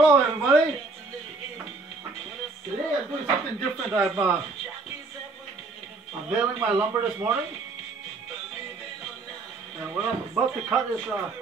Hello everybody! Today I'm doing something different. I'm nailing my lumber this morning. And what I'm about to cut is oak.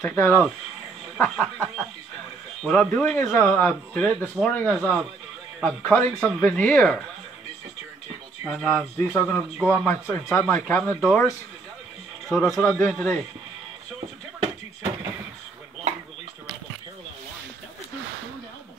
Check that out. What I'm doing is this morning is I'm cutting some veneer, and these are gonna go on inside my cabinet doors. So that's what I'm doing today. So in September 1978, when Blondie released their album Parallel Lines, that was their third album.